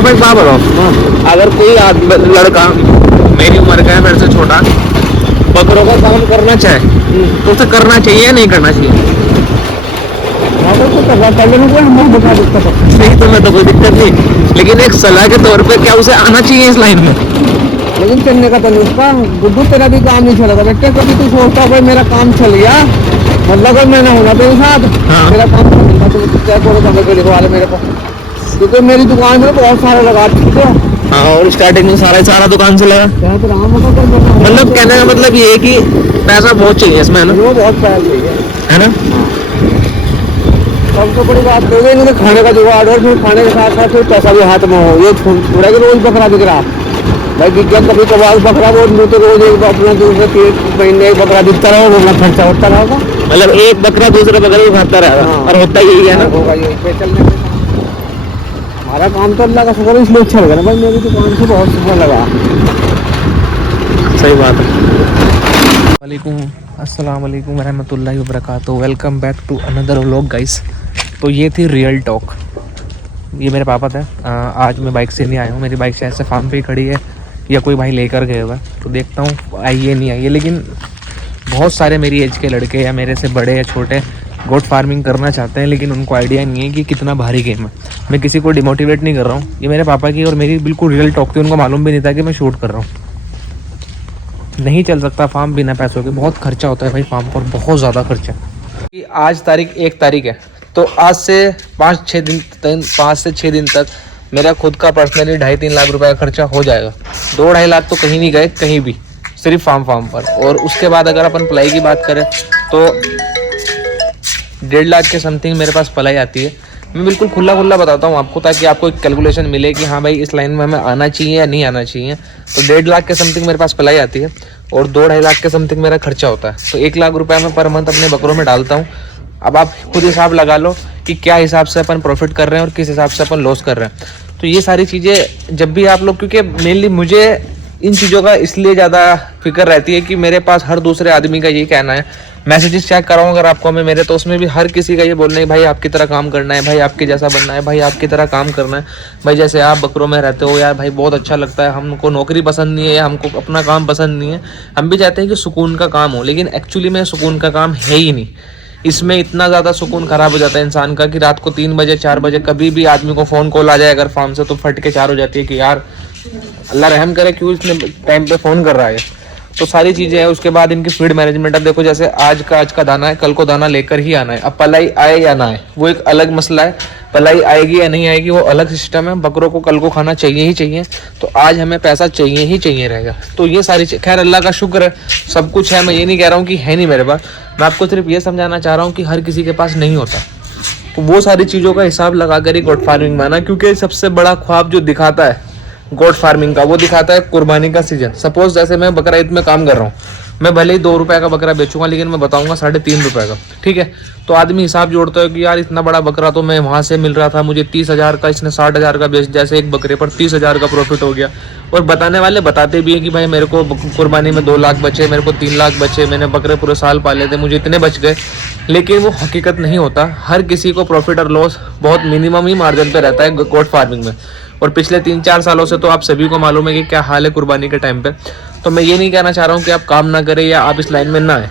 आप एक बात बताओ, अगर कोई लड़का मेरी उम्र का है, मेरे से छोटा, बकरों का काम करना चाहे तो उसे करना चाहिए या नहीं करना चाहिए? नहीं तो मैं तो कोई दिक्कत नहीं, लेकिन एक सलाह के तौर पे क्या उसे आना चाहिए इस लाइन में? लेकिन चलने का तो नहीं उसका। गुड्डू तेरा भी काम नहीं चलेगा बेटे। कभी तू सोचता भाई मेरा काम चल गया, मतलब अगर मैं ना होगा तेरे साथ, हाँ। मेरा काम चलेगा तो क्या करो समय को लिखवा ले मेरे को, क्योंकि मेरी दुकान में बहुत सारे लगा चुके हो। हाँ, और स्टार्टिंग में सारा दुकान से लगा। मतलब कहने का मतलब ये है कि पैसा बहुत चाहिए इसमें, है ना? वो बहुत पैसा चाहिए, है ना? सबसे बड़ी बात तो ये नहीं खाने का जुगाड़ और फिर खाने के साथ साथ फिर पैसा भी हाथ में हो। ये थोड़ा कि रोज बकरा दिख रहा भाई, विज्ञान कभी कभार बकरा वो तो रोज एक अपना दूसरे 3 महीने एक बकरा दिखता रहो, अपना खर्चा होता रहेगा। मतलब एक बकरा दूसरे बकरे को खाता रहेगा। हाँ। और होता यही है ना? होगा यही पे चलने में। हमारा काम तो अल्लाह का शुक्र है इसलिए अच्छा लगा ना भाई, मेरी दुकान से बहुत शुक्र लगा। सही बात है। अस्सलाम वालेकुम रहमतुल्लाहि व बरकातुहू। Welcome back to another vlog guys. तो ये थी रियल टॉक। ये मेरे पापा थे। आज मैं बाइक से नहीं आया हूँ, मेरी बाइक शायद से फार्म पे ही खड़ी है या कोई भाई लेकर गए हुआ, तो देखता हूँ आइए नहीं आइए। लेकिन बहुत सारे मेरी एज के लड़के या मेरे से बड़े या छोटे गोट फार्मिंग करना चाहते हैं, लेकिन उनको आइडिया नहीं है कि कितना भारी गेम है। मैं किसी को डिमोटिवेट नहीं कर रहा हूँ, ये मेरे पापा की और मेरी बिल्कुल रियल टॉक थी। उनको मालूम भी नहीं था कि मैं शूट कर रहा हूँ। नहीं चल सकता फार्म बिना पैसों के, बहुत खर्चा होता है भाई फार्म पर, बहुत ज़्यादा खर्चा। आज तारीख 1 तारीख है, तो आज से 5 से 6 दिन तक मेरा खुद का पर्सनली 2.5-3 लाख रुपए का खर्चा हो जाएगा। 2-2.5 लाख तो कहीं नहीं गए, कहीं भी, सिर्फ फार्म पर। और उसके बाद अगर अपन पलाई की बात करें तो 1.5 लाख के समथिंग मेरे पास पलाई आती है। मैं बिल्कुल खुला बताता हूँ आपको, ताकि आपको एक कैलकुलेशन मिले कि हाँ भाई इस लाइन में हमें आना चाहिए या नहीं आना चाहिए। तो 1.5 लाख के समथिंग मेरे पास पलाई आती है और 2-2.5 लाख के समथिंग मेरा खर्चा होता है। तो 1 लाख रुपये मैं पर मंथ अपने बकरों में डालता हूँ। अब आप खुद हिसाब लगा लो कि क्या हिसाब से अपन प्रॉफिट कर रहे हैं और किस हिसाब से अपन लॉस कर रहे हैं। तो ये सारी चीज़ें जब भी आप लोग, क्योंकि मेनली मुझे इन चीज़ों का इसलिए ज़्यादा फिक्र रहती है कि मेरे पास हर दूसरे आदमी का यही कहना है, मैसेजेस चेक कराऊँ अगर आपको मैं मेरे, तो उसमें भी हर किसी का ये बोलना है भाई आपकी तरह काम करना है, भाई आपके जैसा बनना है, भाई आपकी तरह काम करना है, भाई जैसे आप बकरों में रहते हो यार भाई बहुत अच्छा लगता है, हमको नौकरी पसंद नहीं है या हमको अपना काम पसंद नहीं है। हम भी चाहते हैं कि सुकून का काम हो, लेकिन एक्चुअली में सुकून का काम है ही नहीं। इसमें इतना ज़्यादा सुकून खराब हो जाता है इंसान का कि रात को 3 बजे 4 बजे कभी भी आदमी को फ़ोन कॉल आ जाए अगर फार्म से, तो फट के 4 हो जाती है कि यार अल्लाह रहम करे क्यों इसने टाइम पे फ़ोन कर रहा है। तो सारी चीज़ें हैं। उसके बाद इनकी फीड मैनेजमेंट, अब देखो जैसे आज का दाना है, कल को दाना लेकर ही आना है। अब पलाई आए या ना आए वो एक अलग मसला है, पलाई आएगी या नहीं आएगी वो अलग सिस्टम है। बकरों को कल को खाना चाहिए ही चाहिए, तो आज हमें पैसा चाहिए ही चाहिए रहेगा। तो ये सारी खैर अल्लाह का शुक्र है सब कुछ है, मैं ये नहीं कह रहा हूँ कि है नहीं मेरे पास, मैं आपको सिर्फ ये समझाना चाह रहा हूँ कि हर किसी के पास नहीं होता। तो वो सारी चीज़ों का हिसाब लगा कर ही गोट फार्मिंग में आना, क्योंकि सबसे बड़ा ख्वाब जो दिखाता है गोट फार्मिंग का, वो दिखाता है कुर्बानी का सीजन। सपोज जैसे मैं बकरा ईद में काम कर रहा हूँ, मैं भले ही 2 रुपए का बकरा बेचूंगा, लेकिन मैं बताऊंगा 3.5 रुपए का, ठीक है? तो आदमी हिसाब जोड़ता है कि यार इतना बड़ा बकरा तो मैं वहाँ से मिल रहा था मुझे 30,000 का, इसने 60,000 का बेच, जैसे एक बकरे पर 30,000 का प्रॉफिट हो गया। और बताने वाले बताते भी हैं कि भाई मेरे को कुर्बानी में 2 लाख बचे, मेरे को 3 लाख बचे, मैंने बकरे पूरे साल पाले थे, मुझे इतने बच गए। लेकिन वो हकीकत नहीं होता। हर किसी को प्रॉफिट और लॉस बहुत मिनिमम ही मार्जिन पे रहता है गोट फार्मिंग में। और पिछले 3-4 सालों से तो आप सभी को मालूम है कि क्या हाल है कुर्बानी के टाइम पे। तो मैं ये नहीं कहना चाह रहा हूँ कि आप काम ना करें या आप इस लाइन में ना आए,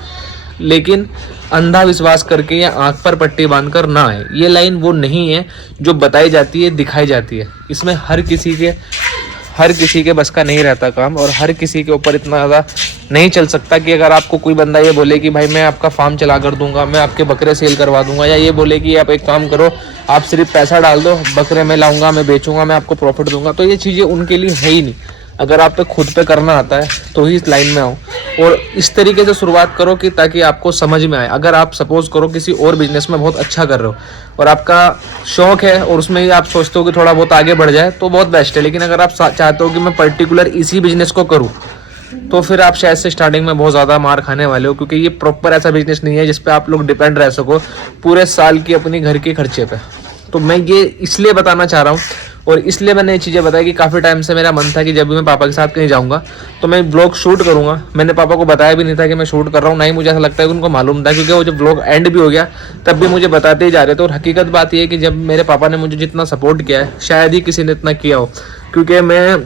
लेकिन अंधा विश्वास करके या आंख पर पट्टी बांधकर ना आए। ये लाइन वो नहीं है जो बताई जाती है, दिखाई जाती है। इसमें हर किसी के बस का नहीं रहता काम, और हर किसी के ऊपर इतना ज़्यादा नहीं चल सकता कि अगर आपको कोई बंदा ये बोले कि भाई मैं आपका फार्म चला कर दूंगा, मैं आपके बकरे सेल करवा दूंगा, या ये बोले कि आप एक काम करो आप सिर्फ पैसा डाल दो, बकरे मैं लाऊंगा, मैं बेचूंगा, मैं आपको प्रॉफिट दूंगा, तो ये चीज़ें उनके लिए है ही नहीं। अगर आप पे खुद पे करना आता है तो ही इस लाइन में आओ, और इस तरीके से शुरुआत करो कि ताकि आपको समझ में आए। अगर आप सपोज करो किसी और बिजनेस में बहुत अच्छा कर रहे हो और आपका शौक है और उसमें ही आप सोचते हो कि थोड़ा बहुत आगे बढ़ जाए, तो बहुत बेस्ट है। लेकिन अगर आप चाहते हो कि मैं पर्टिकुलर इसी बिजनेस को करूँ, तो फिर आप शायद से स्टार्टिंग में बहुत ज़्यादा मार खाने वाले हो, क्योंकि ये प्रॉपर ऐसा बिजनेस नहीं है जिस पे आप लोग डिपेंड रह सको पूरे साल की अपनी घर के खर्चे पे। तो मैं ये इसलिए बताना चाह रहा हूँ, और इसलिए मैंने ये चीज़ें बताई कि काफ़ी टाइम से मेरा मन था कि जब भी मैं पापा के साथ कहीं जाऊँगा तो मैं ब्लॉग शूट करूँगा। मैंने पापा को बताया भी नहीं था कि मैं शूट कर रहा हूँ, ना ही मुझे ऐसा लगता है कि उनको मालूम था, क्योंकि वो जब ब्लॉग एंड भी हो गया तब भी मुझे बताते ही जा रहे थे। और हकीकत बात यह है कि जब मेरे पापा ने मुझे जितना सपोर्ट किया है शायद ही किसी ने इतना किया हो, क्योंकि मैं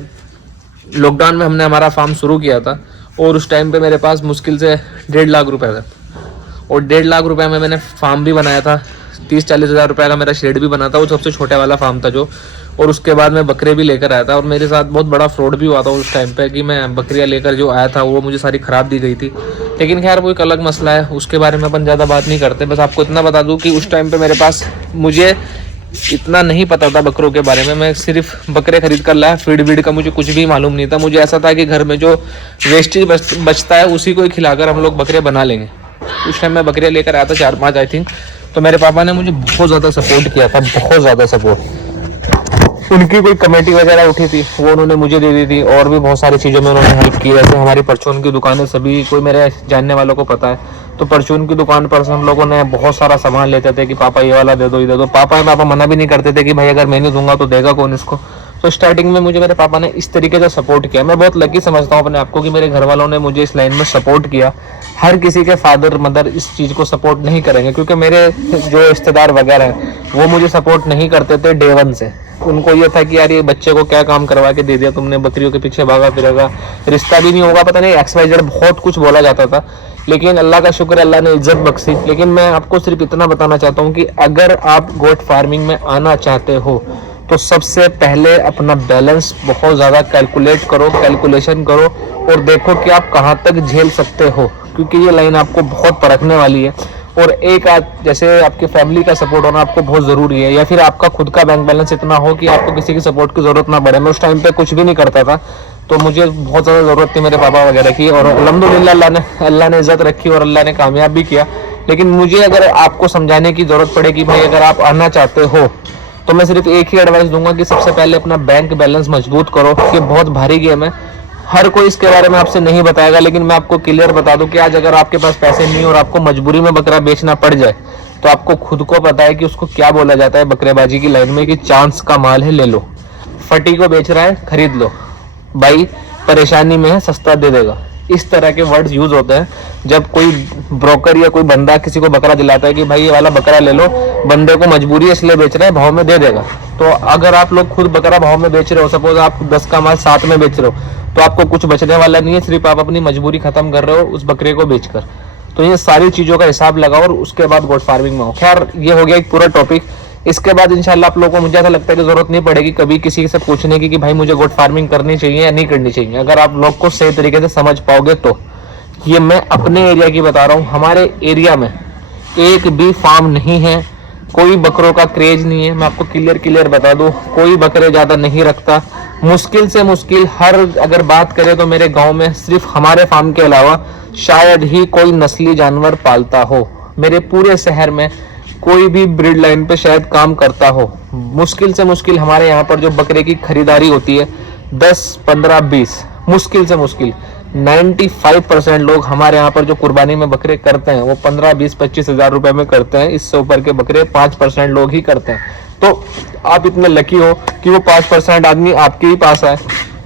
लॉकडाउन में हमने हमारा फार्म शुरू किया था और उस टाइम पे मेरे पास मुश्किल से 1.5 लाख रुपए थे और 1.5 लाख रुपए में मैंने फार्म भी बनाया था। 30-40 हज़ार रुपये का मेरा शेड भी बना था, वो सबसे छोटे वाला फार्म था जो। और उसके बाद मैं बकरे भी लेकर आया था और मेरे साथ बहुत बड़ा फ्रॉड भी हुआ था उस टाइम पे कि मैं बकरियां लेकर जो आया था वो मुझे सारी ख़राब दी गई थी। लेकिन खैर वो एक अलग मसला है, उसके बारे में अपन ज़्यादा बात नहीं करते। बस आपको इतना बता दूँ कि उस टाइम पर मेरे पास मुझे इतना नहीं पता था बकरों के बारे में। मैं सिर्फ बकरे खरीद कर लाया, फीड वीड का मुझे कुछ भी मालूम नहीं था। मुझे ऐसा था कि घर में जो वेस्टेज बचता है उसी को ही खिलाकर हम लोग बकरे बना लेंगे। उस टाइम मैं बकरियाँ लेकर आया था 4-5 आई थिंक। तो मेरे पापा ने मुझे बहुत ज़्यादा सपोर्ट किया था, बहुत ज़्यादा सपोर्ट। उनकी कोई कमेटी वगैरह उठी थी वो उन्होंने मुझे दे दी थी और भी बहुत सारी चीज़ों में उन्होंने हेल्प की। जैसे हमारी परचून की दुकानें सभी कोई मेरे जानने वालों को पता है, तो परचून की दुकान पर से हम लोगों ने बहुत सारा सामान लेते थे कि पापा ये वाला दे दो, ये दे दो। पापा मना भी नहीं करते थे कि भाई अगर मैं नहीं दूंगा तो देगा कौन इसको। तो स्टार्टिंग में मुझे मेरे पापा ने इस तरीके से सपोर्ट किया। मैं बहुत लकी समझता हूँ अपने आप को कि मेरे घर वालों ने मुझे इस लाइन में सपोर्ट किया। हर किसी के फादर मदर इस चीज़ को सपोर्ट नहीं करेंगे, क्योंकि मेरे जो रिश्तेदार वगैरह हैं वो मुझे सपोर्ट नहीं करते थे डे वन से। उनको ये था कि यार ये बच्चे को क्या काम करवा के दे दिया तुमने, बकरियों के पीछे भागा फिरेगा, रिश्ता भी नहीं होगा, पता नहीं XYZ बहुत कुछ बोला जाता था। लेकिन अल्लाह का शुक्र है, अल्लाह ने इज्जत बख्शी। लेकिन मैं आपको सिर्फ इतना बताना चाहता हूँ कि अगर आप गोट फार्मिंग में आना चाहते हो तो सबसे पहले अपना बैलेंस बहुत ज़्यादा कैलकुलेट करो, कैलकुलेशन करो और देखो कि आप कहाँ तक झेल सकते हो, क्योंकि ये लाइन आपको बहुत परखने वाली है। और एक जैसे आपकी फैमिली का सपोर्ट होना आपको बहुत ज़रूरी है, या फिर आपका खुद का बैंक बैलेंस इतना हो कि आपको किसी की सपोर्ट की ज़रूरत ना पड़े। मैं उस टाइम पे कुछ भी नहीं करता था, तो मुझे बहुत ज़्यादा ज़रूरत थी मेरे पापा वगैरह की, और अल्हम्दुलिल्लाह अल्लाह ने इज़्ज़त रखी और अल्लाह ने कामयाब भी किया। लेकिन मुझे अगर आपको समझाने की ज़रूरत पड़े कि भाई अगर आप आना चाहते हो तो मैं सिर्फ एक ही एडवाइस दूंगा कि सबसे पहले अपना बैंक बैलेंस मजबूत करो। ये बहुत भारी गेम है, हर कोई इसके बारे में आपसे नहीं बताएगा, लेकिन मैं आपको क्लियर बता दूं कि आज अगर आपके पास पैसे नहीं और आपको मजबूरी में बकरा बेचना पड़ जाए तो आपको खुद को पता है कि उसको क्या बोला जाता है बकरेबाजी की लाइन में, कि चांस का माल है ले लो। फटी को बेच रहा है खरीद लो, भाई परेशानी में है सस्ता दे देगा, इस तरह के वर्ड्स यूज होते हैं जब कोई ब्रोकर या कोई बंदा किसी को बकरा दिलाता है कि भाई ये वाला बकरा ले लो, बंदे को मजबूरी है इसलिए बेच रहे हैं, भाव में दे देगा। तो अगर आप लोग खुद बकरा भाव में बेच रहे हो, सपोज आप 10 का माल 7 में बेच रहे हो, तो आपको कुछ बचने वाला नहीं है, सिर्फ आप अपनी मजबूरी खत्म कर रहे हो उस बकरे को बेचकर। तो ये सारी चीज़ों का हिसाब लगाओ और उसके बाद गोट फार्मिंग में हो। खैर ये हो गया एक पूरा टॉपिक। इसके बाद इंशाल्लाह आप लोगों को मुझे ऐसा लगता है कि जरूरत नहीं पड़ेगी कभी किसी से पूछने की कि भाई मुझे गोट फार्मिंग करनी चाहिए या नहीं करनी चाहिए, अगर आप लोग को सही तरीके से समझ पाओगे तो। ये मैं अपने एरिया की बता रहा हूँ, हमारे एरिया में एक भी फार्म नहीं है, कोई बकरों का क्रेज नहीं है। मैं आपको क्लियर बता दूं, कोई बकरे ज़्यादा नहीं रखता। मुश्किल से मुश्किल हर अगर बात करें तो मेरे गांव में सिर्फ हमारे फार्म के अलावा शायद ही कोई नस्ली जानवर पालता हो। मेरे पूरे शहर में कोई भी ब्रीड लाइन पे शायद काम करता हो। मुश्किल से मुश्किल हमारे यहाँ पर जो बकरे की खरीदारी होती है 10, 15, 20, मुश्किल से मुश्किल 95% लोग हमारे यहाँ पर जो कुर्बानी में बकरे करते हैं वो 15, 20, 25 हज़ार रुपए में करते हैं। इससे ऊपर के बकरे 5% लोग ही करते हैं। तो आप इतने लकी हो कि वो 5% आदमी आपके ही पास आए,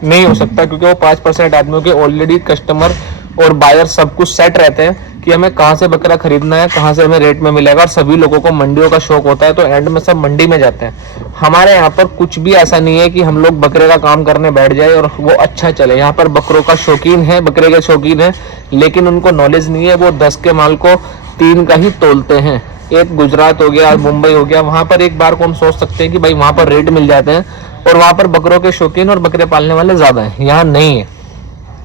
नहीं हो सकता, क्योंकि वो 5% आदमियों के ऑलरेडी कस्टमर और बायर सब कुछ सेट रहते हैं कि हमें कहाँ से बकरा खरीदना है, कहाँ से हमें रेट में मिलेगा। और सभी लोगों को मंडियों का शौक होता है, तो एंड में सब मंडी में जाते हैं। हमारे यहाँ पर कुछ भी ऐसा नहीं है कि हम लोग बकरे का काम करने बैठ जाए और वो अच्छा चले। यहाँ पर बकरों का शौकीन है, बकरे के शौकीन है, लेकिन उनको नॉलेज नहीं है। वो 10 के माल को 3 का ही तोलते हैं। एक गुजरात हो गया, मुंबई हो गया, वहाँ पर एक बार को हम सोच सकते हैं कि भाई वहाँ पर रेट मिल जाते हैं और वहाँ पर बकरों के शौकीन और बकरे पालने वाले ज़्यादा हैं, यहाँ नहीं है।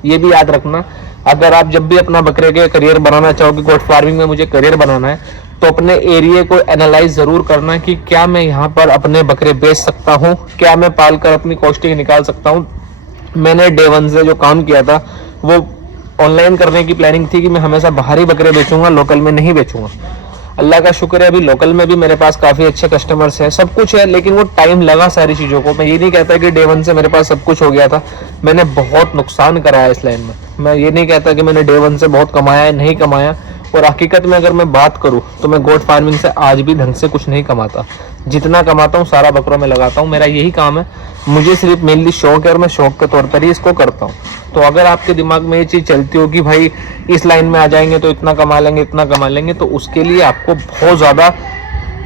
ये भी याद रखना, अगर आप जब भी अपना बकरे के करियर बनाना चाहो कि गोट फार्मिंग में मुझे करियर बनाना है, तो अपने एरिया को एनालाइज जरूर करना कि क्या मैं यहाँ पर अपने बकरे बेच सकता हूँ, क्या मैं पाल कर अपनी कॉस्टिंग निकाल सकता हूँ। मैंने डे वन से जो काम किया था वो ऑनलाइन करने की प्लानिंग थी कि मैं हमेशा बाहर ही बकरे बेचूंगा, लोकल में नहीं बेचूंगा। अल्लाह का शुक्र है अभी लोकल में भी मेरे पास काफ़ी अच्छे कस्टमर्स हैं, सब कुछ है, लेकिन वो टाइम लगा सारी चीज़ों को। मैं ये नहीं कहता कि डे वन से मेरे पास सब कुछ हो गया था, मैंने बहुत नुकसान कराया इस लाइन में। मैं ये नहीं कहता कि मैंने डे वन से बहुत कमाया है, नहीं कमाया। और हकीकत में अगर मैं बात करूं तो मैं गोट फार्मिंग से आज भी ढंग से कुछ नहीं कमाता। जितना कमाता हूं सारा बकरों में लगाता हूं, मेरा यही काम है। मुझे सिर्फ मेनली शौक है और मैं शौक के तौर पर ही इसको करता हूं। तो अगर आपके दिमाग में ये चीज़ चलती हो कि भाई इस लाइन में आ जाएंगे तो इतना कमा लेंगे इतना कमा लेंगे, तो उसके लिए आपको बहुत ज़्यादा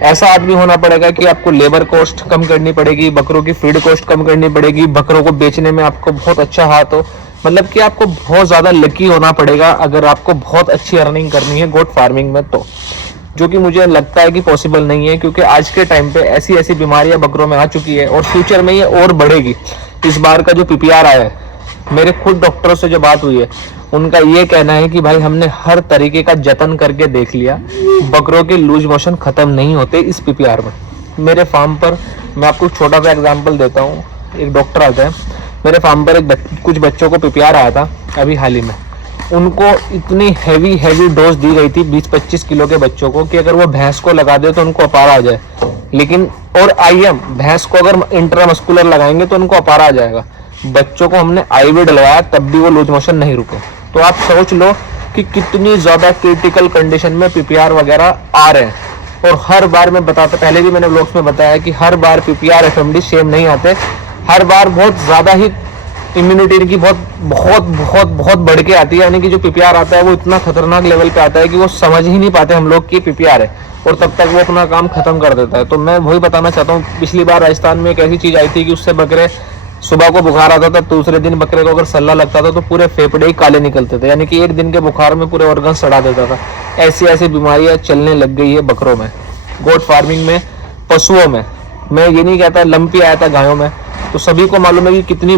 ऐसा आदमी होना पड़ेगा कि आपको लेबर कॉस्ट कम करनी पड़ेगी, बकरों की फीड कॉस्ट कम करनी पड़ेगी, बकरों को बेचने में आपको बहुत अच्छा हाथ हो, मतलब कि आपको बहुत ज़्यादा लकी होना पड़ेगा अगर आपको बहुत अच्छी अर्निंग करनी है गोट फार्मिंग में, तो जो कि मुझे लगता है कि पॉसिबल नहीं है, क्योंकि आज के टाइम पे ऐसी ऐसी बीमारियां बकरों में आ चुकी है और फ्यूचर में ये और बढ़ेगी। इस बार का जो पीपीआर आया है, मेरे खुद डॉक्टरों से जो बात हुई है उनका ये कहना है कि भाई हमने हर तरीके का जतन करके देख लिया, बकरों के लूज मोशन खत्म नहीं होते इस पीपीआर में। मेरे फार्म पर मैं आपको छोटा सा एग्जांपल देता हूँ। एक डॉक्टर आता है मेरे फार्म पर, कुछ बच्चों को पीपीआर आया था अभी हाल ही में। उनको इतनी हैवी डोज दी गई थी 20-25 किलो के बच्चों को कि अगर वो भैंस को लगा दे तो उनको अपार आ जाए, लेकिन और आईएम भैंस को अगर इंट्रामस्कुलर लगाएंगे तो उनको अपार आ जाएगा। बच्चों को हमने आईवी डलवाया तब भी वो लूज मोशन नहीं रुके। तो आप सोच लो कि कितनी ज्यादा क्रिटिकल कंडीशन में पीपीआर वगैरह आ रहे हैं। और हर बार मैं बताता, पहले भी मैंने व्लॉग्स में बताया कि हर बार पीपीआर एफएमडी सेम नहीं आते, हर बार बहुत ज्यादा ही इम्यूनिटी की बहुत बढ़ के आती है। यानी कि जो पीपीआर आता है वो इतना खतरनाक लेवल पे आता है कि वो समझ ही नहीं पाते हम लोग कि पीपीआर है, और तब तक वो अपना काम खत्म कर देता है। तो मैं वही बताना चाहता हूँ, पिछली बार राजस्थान में एक ऐसी चीज आई थी कि उससे बकरे सुबह को बुखार आता था, दूसरे दिन बकरे को अगर सल्ला लगता था तो पूरे फेफड़े ही काले निकलते थे, यानी कि एक दिन के बुखार में पूरे ऑर्गन सड़ा देता था। ऐसी ऐसी बीमारियां चलने लग गई है बकरों में, गोट फार्मिंग में, पशुओं में। मैं ये नहीं कहता लंपी आया था गायों में, तो सभी को मालूम है कि कितनी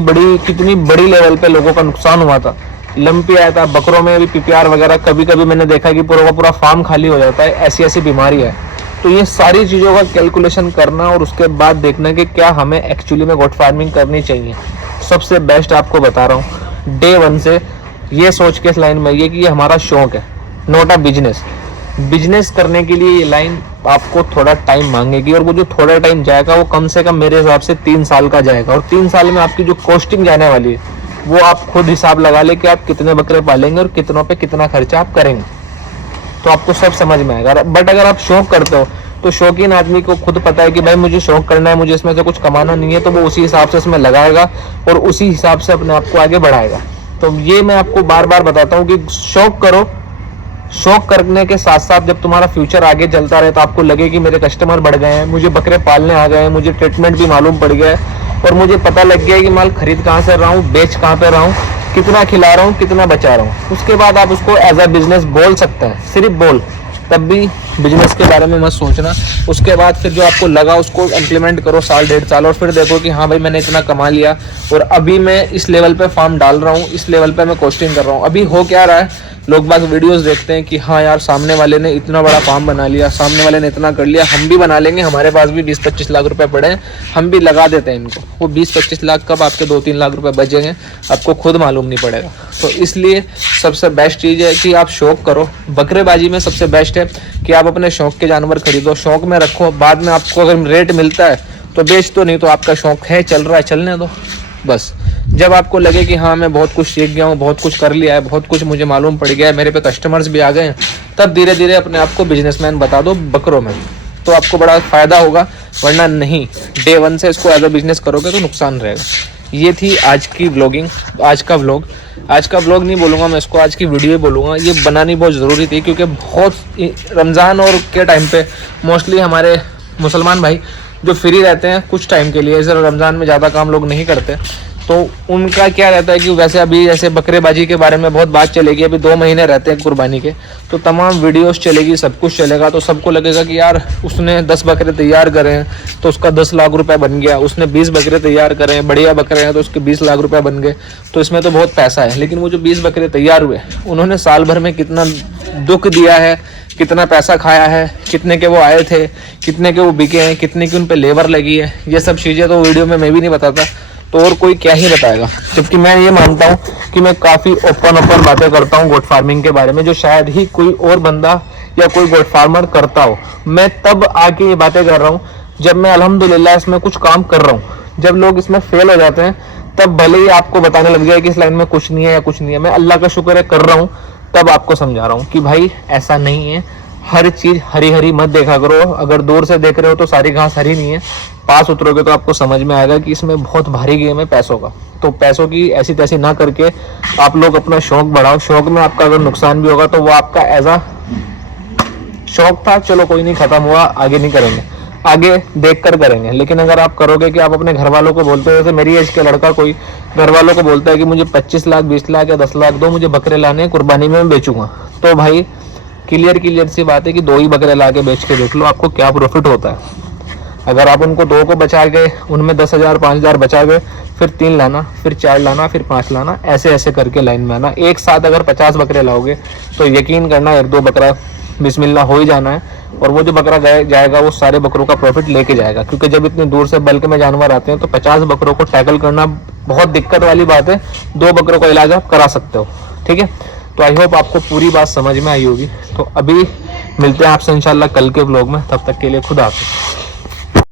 बड़ी लेवल पे लोगों का नुकसान हुआ था। लंपी आया था, बकरों में भी पीपीआर वगैरह कभी कभी मैंने देखा कि पूरा का पूरा फार्म खाली हो जाता है। ऐसी ऐसी बीमारी है। तो ये सारी चीज़ों का कैलकुलेशन करना और उसके बाद देखना कि क्या हमें एक्चुअली में गोट फार्मिंग करनी चाहिए। सबसे बेस्ट आपको बता रहा हूँ, डे 1 से ये सोच के इस लाइन में ये कि ये हमारा शौक है, नॉट अ बिजनेस। बिजनेस करने के लिए ये लाइन आपको थोड़ा टाइम मांगेगी, और वो जो थोड़ा टाइम जाएगा वो कम से कम मेरे हिसाब से 3 साल का जाएगा। और 3 साल में आपकी जो कॉस्टिंग जाने वाली है वो आप खुद हिसाब लगा ले कि आप कितने बकरे पालेंगे और कितनों पे कितना खर्चा आप करेंगे, तो आपको सब समझ में आएगा। बट अगर आप शौक करते हो तो शौकीन आदमी को खुद पता है कि भाई मुझे शौक करना है, मुझे इसमें से कुछ कमाना नहीं है, तो वो उसी हिसाब से इसमें लगाएगा और उसी हिसाब से अपने आप को आगे बढ़ाएगा। तो ये मैं आपको बार बार बताता हूँ कि शौक करो। शौक करने के साथ साथ जब तुम्हारा फ्यूचर आगे चलता रहे तो आपको लगे कि मेरे कस्टमर बढ़ गए हैं, मुझे बकरे पालने आ गए हैं, मुझे ट्रीटमेंट भी मालूम पड़ गया है, और मुझे पता लग गया है कि माल खरीद कहाँ से रहा हूँ, बेच कहाँ पे रहा हूँ, कितना खिला रहा हूँ, कितना बचा रहा हूँ। उसके बाद आप उसको एज अ बिजनेस बोल सकते हैं, सिर्फ बोल, तब भी बिजनेस के बारे में मत सोचना। उसके बाद फिर जो आपको लगा उसको इम्प्लीमेंट करो 1-1.5 साल, और फिर देखो कि हाँ भाई मैंने इतना कमा लिया और अभी मैं इस लेवल पे फार्म डाल रहा हूँ, इस लेवल पे मैं कॉस्टिंग कर रहा हूँ। अभी हो क्या रहा है, लोग बाग वीडियोस देखते हैं कि हाँ यार सामने वाले ने इतना बड़ा फार्म बना लिया, सामने वाले ने इतना कर लिया, हम भी बना लेंगे, हमारे पास भी 20-25 लाख रुपए पड़े हैं, हम भी लगा देते हैं इनको। वो 20-25 लाख कब आपके 2-3 लाख रुपए बचेंगे आपको खुद मालूम नहीं पड़ेगा। तो इसलिए सबसे बेस्ट चीज़ है कि आप शौक करो। बकरेबाजी में सबसे बेस्ट है कि आप अपने शौक के जानवर खरीदो, शौक में रखो, बाद में आपको अगर रेट मिलता है तो बेच दो, नहीं तो आपका शौक है चल रहा है चलने दो बस। जब आपको लगे कि हाँ मैं बहुत कुछ सीख गया हूँ, बहुत कुछ कर लिया है, बहुत कुछ मुझे मालूम पड़ गया है, मेरे पे कस्टमर्स भी आ गए हैं, तब धीरे धीरे अपने आप को बिजनेसमैन बता दो बकरों में, तो आपको बड़ा फायदा होगा। वरना नहीं, डे 1 से इसको एज अ बिजनेस करोगे तो नुकसान रहेगा। ये थी आज की व्लॉगिंग, आज का व्लॉग। आज का व्लॉग नहीं बोलूँगा मैं इसको, आज की वीडियो ही बोलूँगा। ये बनानी बहुत ज़रूरी थी क्योंकि बहुत रमज़ान और के टाइम पे मोस्टली हमारे मुसलमान भाई जो फ्री रहते हैं कुछ टाइम के लिए, जैसे रमज़ान में ज़्यादा काम लोग नहीं करते, तो उनका क्या रहता है कि वैसे अभी जैसे बकरेबाजी के बारे में बहुत बात चलेगी, अभी 2 महीने रहते हैं कुर्बानी के, तो तमाम वीडियोस चलेगी, सब कुछ चलेगा, तो सबको लगेगा कि यार उसने 10 बकरे तैयार करे हैं तो उसका 10 लाख रुपए बन गया, उसने 20 बकरे तैयार करे हैं, बढ़िया बकरे हैं तो उसके 20 लाख रुपए बन गए, तो इसमें तो बहुत पैसा है। लेकिन वो जो 20 बकरे तैयार हुए उन्होंने साल भर में कितना दुख दिया है, कितना पैसा खाया है, कितने के वो आए थे, कितने के वो बिके हैं, कितने की उन पे लेबर लगी है, ये सब चीज़ें तो वीडियो में मैं भी नहीं बताता, तो और कोई क्या ही बताएगा। जबकि मैं ये मानता हूँ कि मैं काफ़ी ओपन बातें करता हूँ गोट फार्मिंग के बारे में, जो शायद ही कोई और बंदा या कोई गोट फार्मर करता हो। मैं तब आके ये बातें कर रहा हूँ जब मैं अल्हम्दुलिल्लाह इसमें कुछ काम कर रहा हूँ। जब लोग इसमें फेल हो जाते हैं तब भले ही आपको बताने लग जाए कि इस लाइन में कुछ नहीं है या कुछ नहीं है। मैं अल्लाह का शुक्र है कर रहा हूँ, तब आपको समझा रहा हूँ कि भाई ऐसा नहीं है, हर चीज हरी हरी मत देखा करो। अगर दूर से देख रहे हो तो सारी घास हरी नहीं है, पास उतरोगे तो आपको समझ में आएगा कि इसमें बहुत भारी गेम है पैसों का। तो पैसों की ऐसी तैसी ना करके आप लोग अपना शौक बढ़ाओ। शौक में आपका अगर नुकसान भी होगा तो वो आपका एज अ शौक था, चलो कोई नहीं, खत्म हुआ, आगे नहीं करेंगे, आगे देख कर करेंगे। लेकिन अगर आप करोगे कि आप अपने घर वालों को बोलते हो, जैसे मेरी एज के लड़का कोई घर वालों को बोलता है कि मुझे 25 लाख 20 लाख या 10 लाख दो, मुझे बकरे लाने हैं, कुर्बानी में मैं बेचूंगा, तो भाई क्लियर सी बात है कि 2 ही बकरे ला के बेच के देख लो आपको क्या प्रॉफिट होता है। अगर आप उनको 2 को बचा गए, उनमें 10,000 5,000 बचा गए, फिर 3 लाना, फिर 4 लाना, फिर 5 लाना, ऐसे ऐसे करके लाइन में आना। एक साथ अगर 50 बकरे लाओगे तो यकीन करना 1-2 बकरा बिस्मिल्लाह हो ही जाना है, और वो जो बकरा जाएगा वो सारे बकरों का प्रॉफिट लेके जाएगा। क्योंकि जब इतनी दूर से बल्क में जानवर आते हैं तो 50 बकरों को टैकल करना बहुत दिक्कत वाली बात है। 2 बकरों का इलाज आप करा सकते हो, ठीक है। तो आई होप आपको पूरी बात समझ में आई होगी। तो अभी मिलते हैं आपसे इंशाल्लाह कल के व्लॉग में, तब तक के लिए खुदा हाफिज़।